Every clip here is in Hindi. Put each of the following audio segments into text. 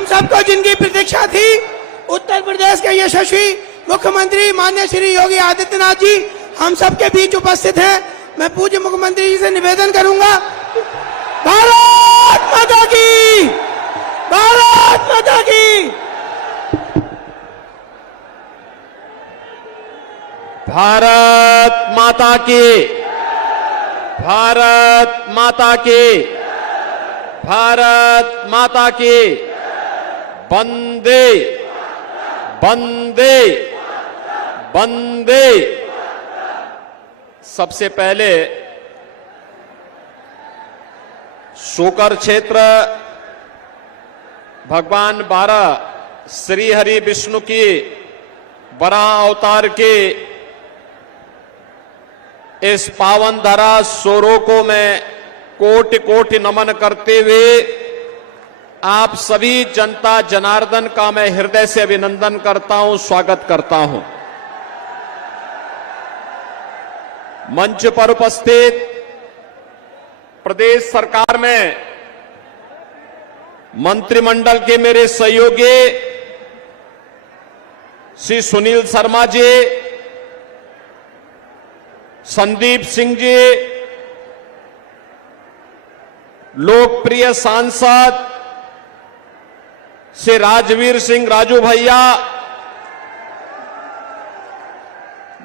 हम सबको जिनकी प्रतीक्षा थी, उत्तर प्रदेश के यशस्वी मुख्यमंत्री माननीय श्री योगी आदित्यनाथ जी हम सबके बीच उपस्थित हैं। मैं पूज्य मुख्यमंत्री जी से निवेदन करूंगा, भारत माता की, भारत माता की। भारत माता की, भारत माता की, भारत माता की। वंदे वंदे वंदे। सबसे पहले शोकर क्षेत्र भगवान 12 श्री हरि विष्णु की वराह अवतार के इस पावन धरा सोरो को मैं कोटि कोटि नमन करते हुए आप सभी जनता जनार्दन का मैं हृदय से अभिनंदन करता हूं, स्वागत करता हूं। मंच पर उपस्थित प्रदेश सरकार में मंत्रिमंडल के मेरे सहयोगी श्री सुनील शर्मा जी, संदीप सिंह जी, लोकप्रिय सांसद श्री राजवीर सिंह राजू भैया,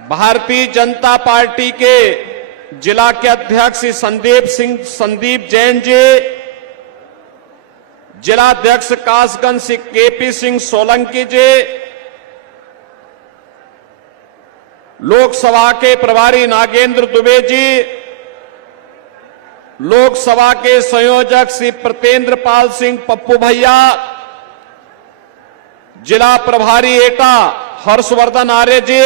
भारतीय जनता पार्टी के जिला के अध्यक्ष श्री संदीप जैन जी, जिला अध्यक्ष कासगंज श्री केपी सिंह सोलंकी जी, लोकसभा के प्रभारी नागेंद्र दुबे जी, लोकसभा के संयोजक श्री प्रतेंद्र पाल सिंह पप्पू भैया, जिला प्रभारी एटा हर्षवर्धन आर्य जी,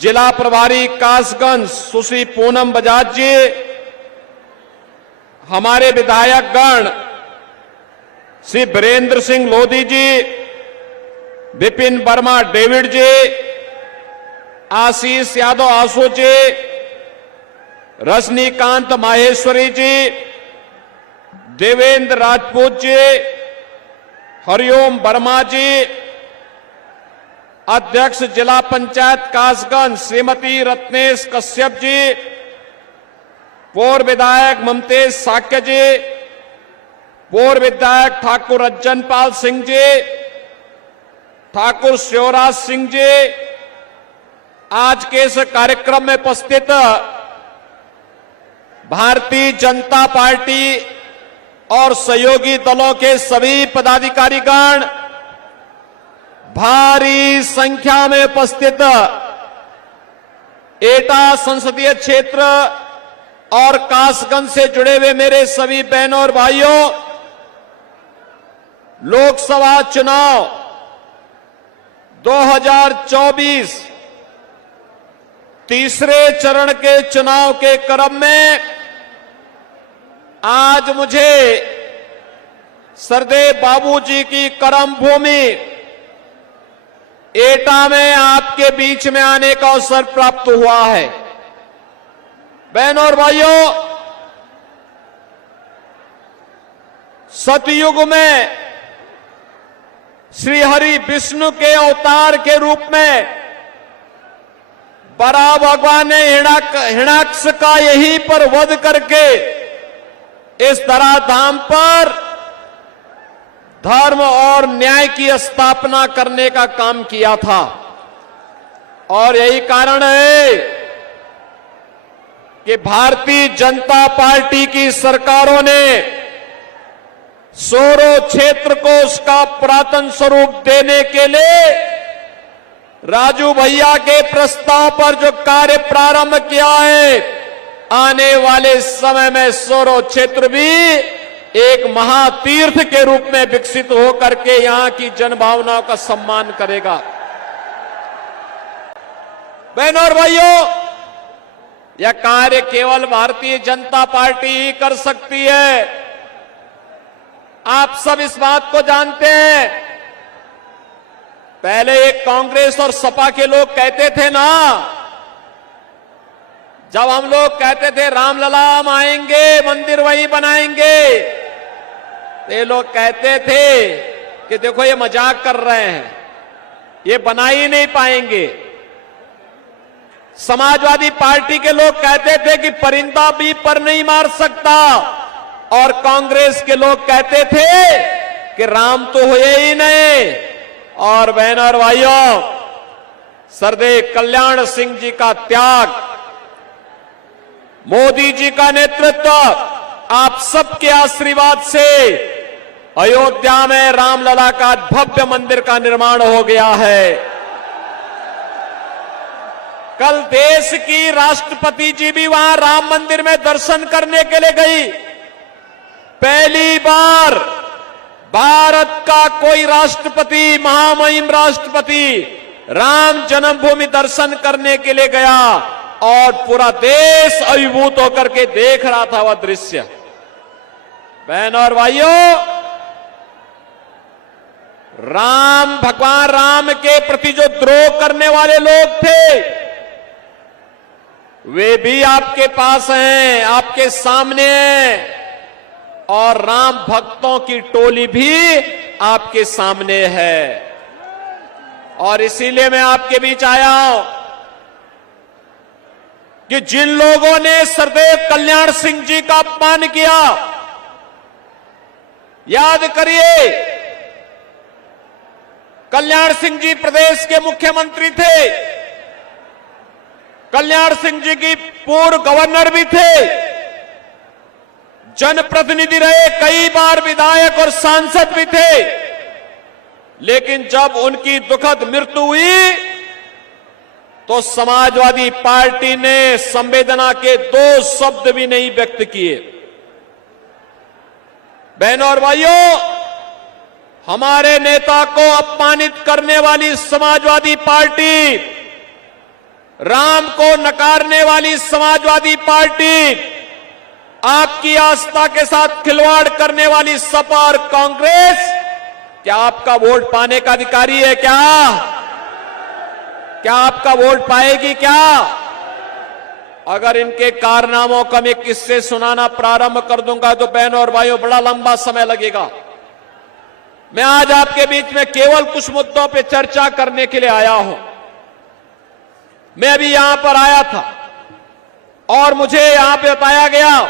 जिला प्रभारी कासगंज सुश्री पूनम बजाज जी, हमारे विधायक गण श्री वीरेंद्र सिंह लोधी जी, विपिन वर्मा डेविड जी, आशीष यादव आसू जी, रजनीकांत माहेश्वरी जी, देवेंद्र राजपूत जी, हरिओम वर्मा जी, अध्यक्ष जिला पंचायत कासगंज श्रीमती रत्नेश कश्यप जी, पूर्व विधायक ममतेज साक्य जी, पूर्व विधायक ठाकुर रज्जन पाल सिंह जी, ठाकुर शिवराज सिंह जी, आज के इस कार्यक्रम में उपस्थित भारतीय जनता पार्टी और सहयोगी दलों के सभी पदाधिकारीगण, भारी संख्या में उपस्थित एटा संसदीय क्षेत्र और कासगंज से जुड़े हुए मेरे सभी बहनों और भाइयों, लोकसभा चुनाव 2024 तीसरे चरण के चुनाव के क्रम में आज मुझे सरदेव बाबूजी की कर्म भूमि एटा में आपके बीच में आने का अवसर प्राप्त हुआ है। बहनों और भाइयों, सतयुग में श्री हरि विष्णु के अवतार के रूप में बड़ा भगवान ने हिरण्याक्ष का यहीं पर वध करके इस धराधाम पर धर्म और न्याय की स्थापना करने का काम किया था। और यही कारण है कि भारतीय जनता पार्टी की सरकारों ने सोरो क्षेत्र को उसका पुरातन स्वरूप देने के लिए राजू भैया के प्रस्ताव पर जो कार्य प्रारंभ किया है, आने वाले समय में सोरो क्षेत्र भी एक महातीर्थ के रूप में विकसित होकर के यहां की जनभावनाओं का सम्मान करेगा। बहनों और भाइयों, यह कार्य केवल भारतीय जनता पार्टी ही कर सकती है। आप सब इस बात को जानते हैं। पहले एक कांग्रेस और सपा के लोग कहते थे ना, जब हम लोग कहते थे रामलला हम आएंगे, मंदिर वहीं बनाएंगे, तो ये लोग कहते थे कि देखो ये मजाक कर रहे हैं, ये बना ही नहीं पाएंगे। समाजवादी पार्टी के लोग कहते थे कि परिंदा भी पर नहीं मार सकता, और कांग्रेस के लोग कहते थे कि राम तो हुए ही नहीं। और बहनों और भाइयों, सरदेव कल्याण सिंह जी का त्याग, मोदी जी का नेतृत्व, आप सबके आशीर्वाद से अयोध्या में रामलला का भव्य मंदिर का निर्माण हो गया है। कल देश की राष्ट्रपति जी भी वहां राम मंदिर में दर्शन करने के लिए गई। पहली बार भारत का कोई राष्ट्रपति, महामहिम राष्ट्रपति, राम जन्मभूमि दर्शन करने के लिए गया, और पूरा देश अभिभूत होकर के देख रहा था वह दृश्य। बहनों और भाइयों, राम, भगवान राम के प्रति जो द्रोह करने वाले लोग थे, वे भी आपके पास हैं, आपके सामने हैं, और राम भक्तों की टोली भी आपके सामने है। और इसीलिए मैं आपके बीच आया हूं कि जिन लोगों ने सरदेव कल्याण सिंह जी का अपमान किया, याद करिए, कल्याण सिंह जी प्रदेश के मुख्यमंत्री थे, कल्याण सिंह जी की पूर्व गवर्नर भी थे, जनप्रतिनिधि रहे, कई बार विधायक और सांसद भी थे। लेकिन जब उनकी दुखद मृत्यु हुई तो समाजवादी पार्टी ने संवेदना के 2 शब्द भी नहीं व्यक्त किए। बहनों और भाइयों, हमारे नेता को अपमानित करने वाली समाजवादी पार्टी, राम को नकारने वाली समाजवादी पार्टी, आपकी आस्था के साथ खिलवाड़ करने वाली सपा और कांग्रेस, क्या आपका वोट पाने का अधिकारी है? क्या आपका वोट पाएगी? क्या अगर इनके कारनामों का मैं किस्से सुनाना प्रारंभ कर दूंगा तो बहनों और भाइयों बड़ा लंबा समय लगेगा। मैं आज आपके बीच में केवल कुछ मुद्दों पे चर्चा करने के लिए आया हूं। मैं अभी यहां पर आया था और मुझे यहां पे बताया गया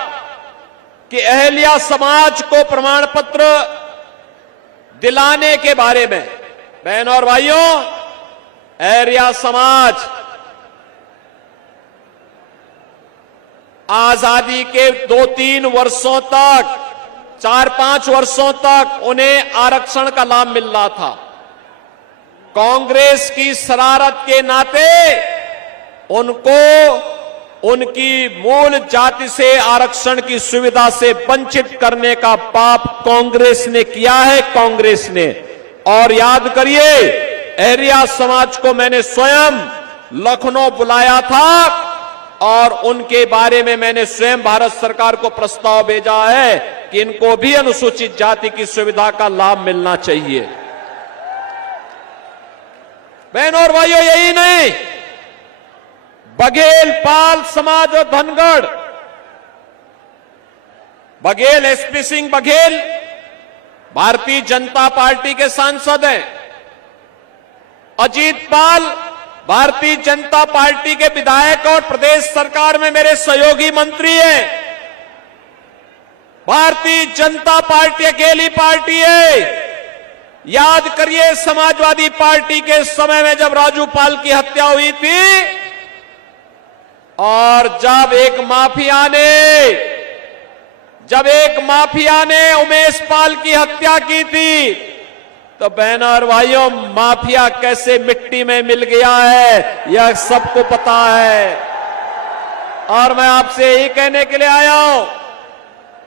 कि अहल्या समाज को प्रमाण पत्र दिलाने के बारे में। बहनों और भाइयों, अहल्या समाज आजादी के 2-3 वर्षों तक, 4-5 वर्षों तक उन्हें आरक्षण का लाभ मिल रहा था। कांग्रेस की शरारत के नाते उनको उनकी मूल जाति से आरक्षण की सुविधा से वंचित करने का पाप कांग्रेस ने किया है, कांग्रेस ने। और याद करिए, अहल्या समाज को मैंने स्वयं लखनऊ बुलाया था और उनके बारे में मैंने स्वयं भारत सरकार को प्रस्ताव भेजा है कि इनको भी अनुसूचित जाति की सुविधा का लाभ मिलना चाहिए। बहनों और भाइयों, यही नहीं, बघेल पाल समाज और धनगढ़, बघेल, एसपी सिंह बघेल भारतीय जनता पार्टी के सांसद हैं। अजीत पाल भारतीय जनता पार्टी के विधायक और प्रदेश सरकार में मेरे सहयोगी मंत्री हैं। भारतीय जनता पार्टी अकेली पार्टी है। याद करिए, समाजवादी पार्टी के समय में जब राजू पाल की हत्या हुई थी और जब एक माफिया ने उमेश पाल की हत्या की थी, तो बहनों और भाइयों, माफिया कैसे मिट्टी में मिल गया है यह सबको पता है। और मैं आपसे यही कहने के लिए आया हूं,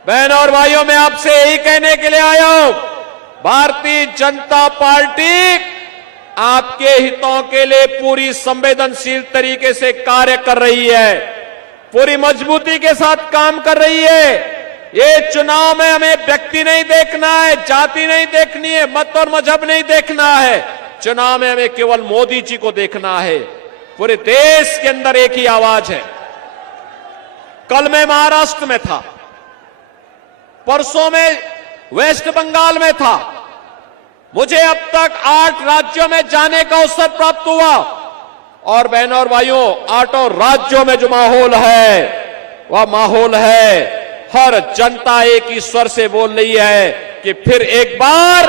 बहनों और भाइयों, मैं आपसे यही कहने के लिए आया हूं, भारतीय जनता पार्टी आपके हितों के लिए पूरी संवेदनशील तरीके से कार्य कर रही है, पूरी मजबूती के साथ काम कर रही है। ये चुनाव में हमें व्यक्ति नहीं देखना है, जाति नहीं देखनी है, मत और मजहब नहीं देखना है। चुनाव में हमें केवल मोदी जी को देखना है। पूरे देश के अंदर एक ही आवाज है। कल मैं महाराष्ट्र में था, परसों में वेस्ट बंगाल में था। मुझे अब तक 8 राज्यों में जाने का अवसर प्राप्त हुआ और बहनों और भाइयों, 8 राज्यों में जो माहौल है वह माहौल है, हर जनता एक ही स्वर से बोल रही है कि फिर एक बार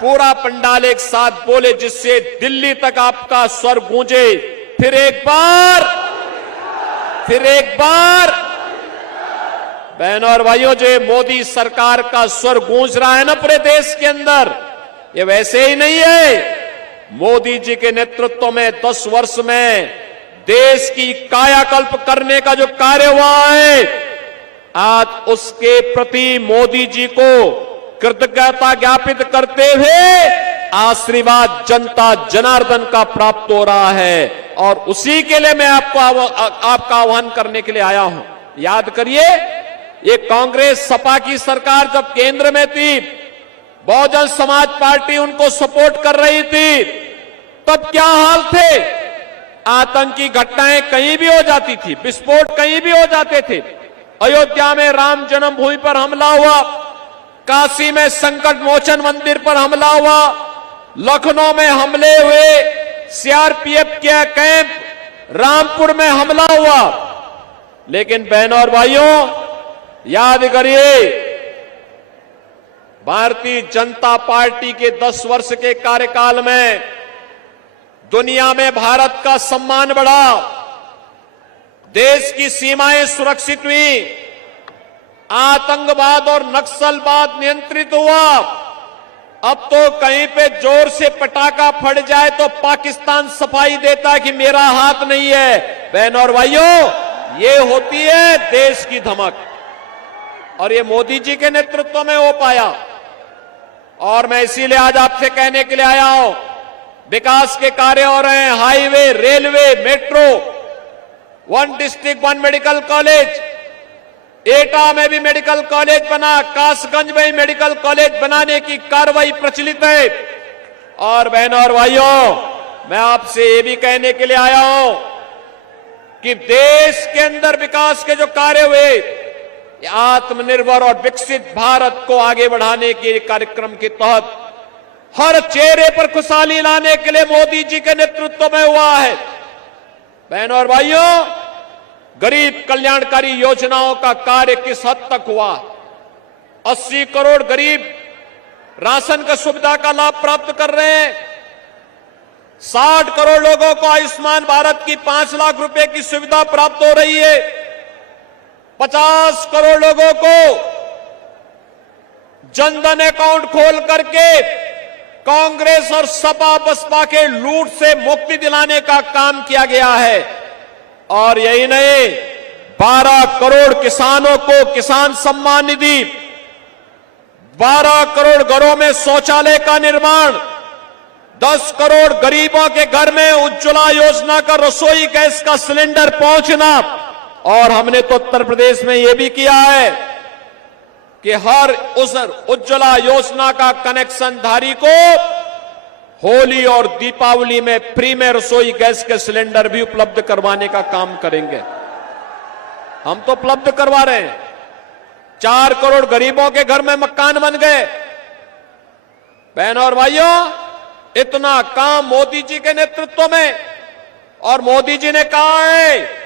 पूरा पंडाल एक साथ बोले, जिससे दिल्ली तक आपका स्वर गूंजे। फिर एक बार बहनों और भाइयों, जो मोदी सरकार का स्वर गूंज रहा है ना पूरे देश के अंदर, ये वैसे ही नहीं है। मोदी जी के नेतृत्व में 10 वर्ष में देश की कायाकल्प करने का जो कार्य हुआ है, आज उसके प्रति मोदी जी को कृतज्ञता ज्ञापित करते हुए आशीर्वाद जनता जनार्दन का प्राप्त हो रहा है। और उसी के लिए मैं आपका आह्वान करने के लिए आया हूं। याद करिए, ये कांग्रेस सपा की सरकार जब केंद्र में थी, बहुजन समाज पार्टी उनको सपोर्ट कर रही थी, तब क्या हाल थे? आतंकी घटनाएं कहीं भी हो जाती थी, विस्फोट कहीं भी हो जाते थे। अयोध्या में राम जन्मभूमि पर हमला हुआ, काशी में संकट मोचन मंदिर पर हमला हुआ, लखनऊ में हमले हुए, सीआरपीएफ के कैंप रामपुर में हमला हुआ। लेकिन बहनों और भाइयों, याद करिए, भारतीय जनता पार्टी के 10 वर्ष के कार्यकाल में दुनिया में भारत का सम्मान बढ़ा, देश की सीमाएं सुरक्षित हुई, आतंकवाद और नक्सलवाद नियंत्रित हुआ। अब तो कहीं पे जोर से पटाखा फट जाए तो पाकिस्तान सफाई देता है कि मेरा हाथ नहीं है। बहनों और भाइयों, ये होती है देश की धमक, और ये मोदी जी के नेतृत्व में हो पाया। और मैं इसीलिए आज आपसे कहने के लिए आया हूं, विकास के कार्य हो रहे हैं, highway, railway, metro, 1 district 1 medical college, एटा में भी मेडिकल कॉलेज बना, कासगंज में भी मेडिकल कॉलेज बनाने की कार्रवाई प्रचलित है। और बहनों और भाइयों, मैं आपसे ये भी कहने के लिए आया हूं कि देश के अंदर विकास के जो कार्य हुए, आत्मनिर्भर और विकसित भारत को आगे बढ़ाने के कार्यक्रम के तहत हर चेहरे पर खुशहाली लाने के लिए मोदी जी के नेतृत्व में हुआ है। बहनों और भाइयों, गरीब कल्याणकारी योजनाओं का कार्य किस हद तक हुआ? 80 करोड़ गरीब राशन की सुविधा का लाभ प्राप्त कर रहे हैं। 60 करोड़ लोगों को आयुष्मान भारत की 5 लाख रुपए की सुविधा प्राप्त हो रही है। 50 करोड़ लोगों को जनधन अकाउंट खोल करके कांग्रेस और सपा बसपा के लूट से मुक्ति दिलाने का काम किया गया है। और यही नहीं, 12 करोड़ किसानों को किसान सम्मान निधि, 12 करोड़ घरों में शौचालय का निर्माण, 10 करोड़ गरीबों के घर में उज्ज्वला योजना का रसोई गैस का सिलेंडर पहुंचना। और हमने तो उत्तर प्रदेश में यह भी किया है कि हर उस उज्ज्वला योजना का कनेक्शन धारी को होली और दीपावली में फ्री में रसोई गैस के सिलेंडर भी उपलब्ध करवाने का काम करेंगे। हम तो उपलब्ध करवा रहे हैं। 4 करोड़ गरीबों के घर में मकान बन गए। बहनों और भाइयों, इतना काम मोदी जी के नेतृत्व में, और मोदी जी ने कहा है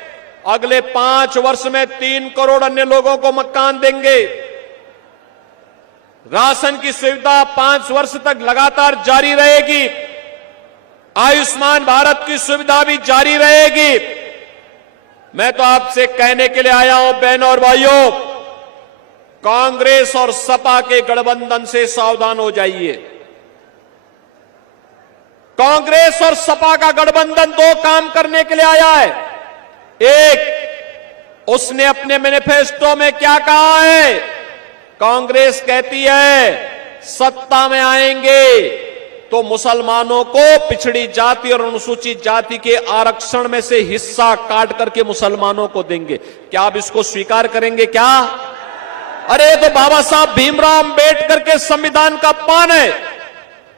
अगले 5 वर्ष में 3 करोड़ अन्य लोगों को मकान देंगे। राशन की सुविधा 5 वर्ष तक लगातार जारी रहेगी। आयुष्मान भारत की सुविधा भी जारी रहेगी। मैं तो आपसे कहने के लिए आया हूं, बहनों और भाइयों, कांग्रेस और सपा के गठबंधन से सावधान हो जाइए। कांग्रेस और सपा का गठबंधन 2 काम करने के लिए आया है। एक, उसने अपने मैनिफेस्टो में क्या कहा है? कांग्रेस कहती है सत्ता में आएंगे तो मुसलमानों को पिछड़ी जाति और अनुसूचित जाति के आरक्षण में से हिस्सा काट करके मुसलमानों को देंगे। क्या आप इसको स्वीकार करेंगे क्या? अरे तो बाबा साहब भीमराव अंबेडकर के संविधान का पान है।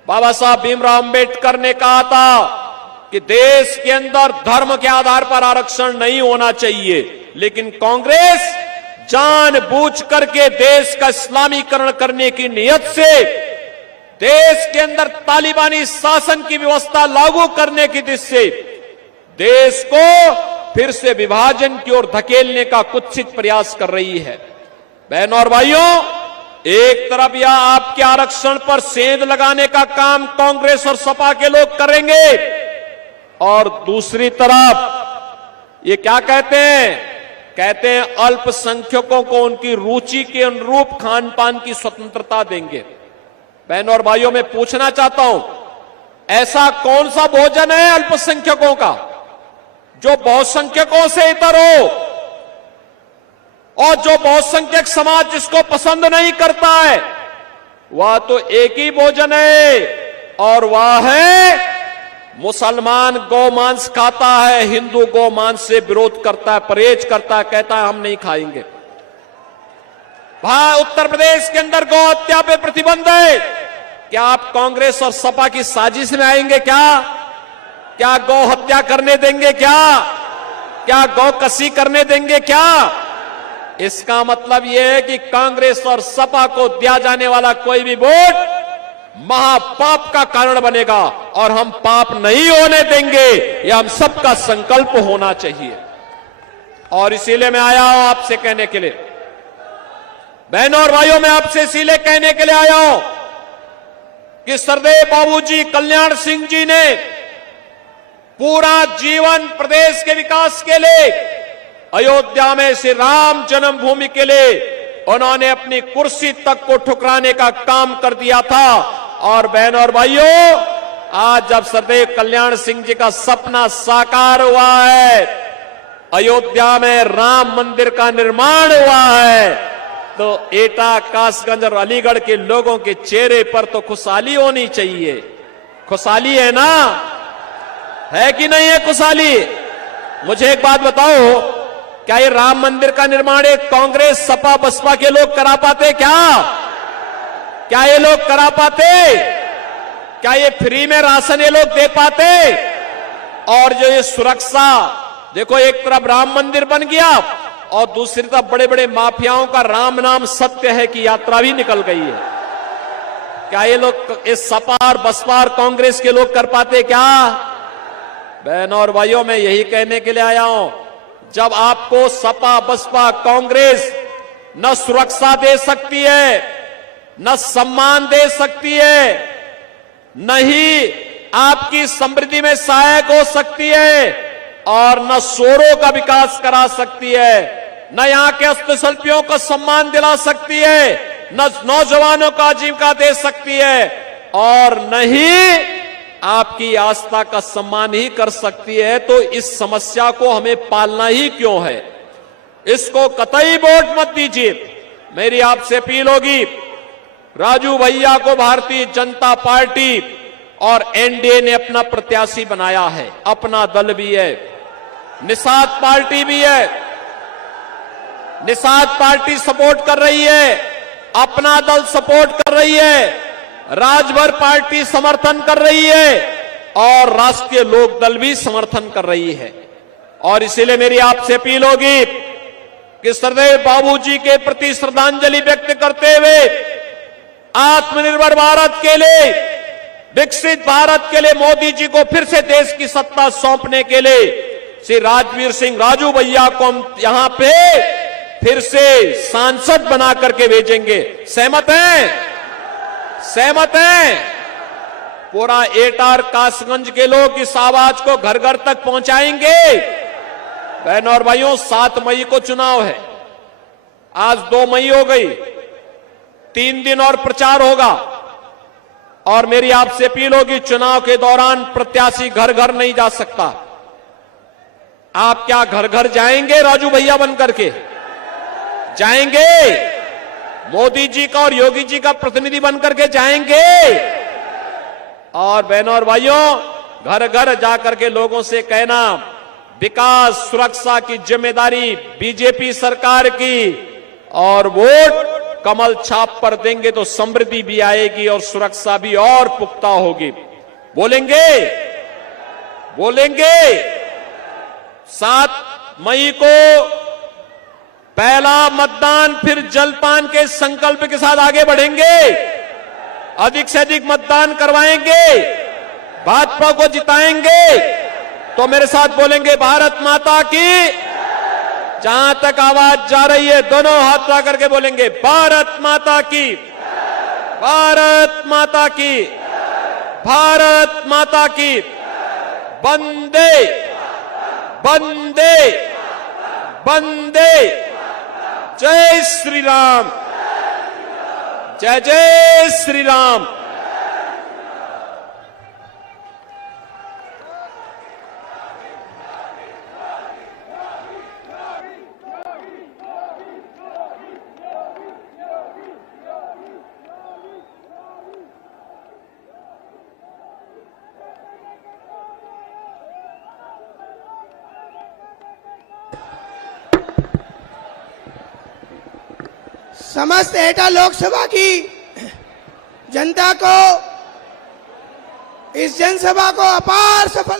बाबा साहब भीमराव अंबेडकर ने कहा था कि देश के अंदर धर्म के आधार पर आरक्षण नहीं होना चाहिए, लेकिन कांग्रेस जानबूझ करके देश का इस्लामीकरण करने की नियत से देश के अंदर तालिबानी शासन की व्यवस्था लागू करने की दिशा से देश को फिर से विभाजन की ओर धकेलने का कुत्सित प्रयास कर रही है। बहनों और भाइयों, एक तरफ यह आपके आरक्षण पर सेंध लगाने का काम कांग्रेस और सपा के लोग करेंगे और दूसरी तरफ ये क्या कहते हैं अल्पसंख्यकों को उनकी रुचि के अनुरूप खान पान की स्वतंत्रता देंगे। बहनों और भाइयों, मैं पूछना चाहता हूं, ऐसा कौन सा भोजन है अल्पसंख्यकों का जो बहुसंख्यकों से इतर हो और जो बहुसंख्यक समाज जिसको पसंद नहीं करता है? वह तो एक ही भोजन है और वह है मुसलमान गौमांस खाता है, हिंदू गौमांस से विरोध करता है, परहेज करता है, कहता है हम नहीं खाएंगे। भाई उत्तर प्रदेश के अंदर गौ हत्या पे प्रतिबंध है। क्या आप कांग्रेस और सपा की साजिश में आएंगे? क्या गौ हत्या करने देंगे? क्या गौ कसी करने देंगे? इसका मतलब यह है कि कांग्रेस और सपा को दिया जाने वाला कोई भी वोट महापाप का कारण बनेगा और हम पाप नहीं होने देंगे। यह हम सबका संकल्प होना चाहिए और इसीलिए मैं आया हूं आपसे कहने के लिए, बहनों और भाइयों, मैं आपसे इसीलिए कहने के लिए आया हूं कि सरदेव बाबूजी कल्याण सिंह जी ने पूरा जीवन प्रदेश के विकास के लिए, अयोध्या में श्री राम जन्मभूमि के लिए उन्होंने अपनी कुर्सी तक को ठुकराने का काम कर दिया था। और बहनों और भाइयों, आज जब सरदेव कल्याण सिंह जी का सपना साकार हुआ है, अयोध्या में राम मंदिर का निर्माण हुआ है, तो एटा, कासगंज और अलीगढ़ के लोगों के चेहरे पर तो खुशहाली होनी चाहिए। खुशहाली है ना? है कि नहीं है खुशहाली? मुझे एक बात बताओ, क्या ये राम मंदिर का निर्माण एक कांग्रेस, सपा, बसपा के लोग करा पाते? क्या ये लोग करा पाते? क्या ये फ्री में राशन ये लोग दे पाते? और जो ये सुरक्षा, देखो एक तरफ राम मंदिर बन गया और दूसरी तरफ बड़े बड़े माफियाओं का राम नाम सत्य है कि यात्रा भी निकल गई है। क्या ये लोग, इस सपा और बसपा और कांग्रेस के लोग कर पाते? बहनों और भाइयों, मैं यही कहने के लिए आया हूं, जब आपको सपा, बसपा, कांग्रेस न सुरक्षा दे सकती है, न सम्मान दे सकती है, न ही आपकी समृद्धि में सहायक हो सकती है और न शोरों का विकास करा सकती है, न यहां के हस्तशिल्पियों को सम्मान दिला सकती है, न नौजवानों को आजीविका दे सकती है और न ही आपकी आस्था का सम्मान ही कर सकती है, तो इस समस्या को हमें पालना ही क्यों है? इसको कतई वोट मत दीजिए। मेरी आपसे अपील होगी, राजू भैया को भारतीय जनता पार्टी और एनडीए ने अपना प्रत्याशी बनाया है, अपना दल भी है, निषाद पार्टी भी है, निषाद पार्टी सपोर्ट कर रही है, अपना दल सपोर्ट कर रही है, राजभर पार्टी समर्थन कर रही है और राष्ट्रीय लोक दल भी समर्थन कर रही है। और इसीलिए मेरी आपसे अपील होगी कि सरदेव बाबूजी के प्रति श्रद्धांजलि व्यक्त करते हुए आत्मनिर्भर भारत के लिए, विकसित भारत के लिए मोदी जी को फिर से देश की सत्ता सौंपने के लिए श्री राजवीर सिंह राजू भैया को हम यहां पे फिर से सांसद बना करके भेजेंगे। सहमत हैं? सहमत हैं? पूरा एटा और कासगंज के लोग इस आवाज को घर घर तक पहुंचाएंगे। बहनों और भाइयों, 7 मई को चुनाव है, आज 2 मई हो गई, 3 दिन और प्रचार होगा और मेरी आपसे अपील होगी, चुनाव के दौरान प्रत्याशी घर घर नहीं जा सकता। आप क्या घर घर जाएंगे राजू भैया बन करके? जाएंगे? मोदी जी का और योगी जी का प्रतिनिधि बन करके जाएंगे? और बहनों और भाइयों, घर घर जाकर के लोगों से कहना, विकास सुरक्षा की जिम्मेदारी बीजेपी सरकार की और वोट कमल छाप पर देंगे तो समृद्धि भी आएगी और सुरक्षा भी और पुख्ता होगी। बोलेंगे? बोलेंगे? 7 मई को पहला मतदान फिर जलपान के संकल्प के साथ आगे बढ़ेंगे, अधिक से अधिक मतदान करवाएंगे, भाजपा को जिताएंगे। तो मेरे साथ बोलेंगे भारत माता की। जहां तक आवाज जा रही है दोनों हाथ उठा करके बोलेंगे भारत माता की, भारत माता की, भारत माता की। वंदे वंदे वंदे। जय श्री राम, जय जय श्री राम। समस्त एटा लोकसभा की जनता को, इस जनसभा को अपार सफल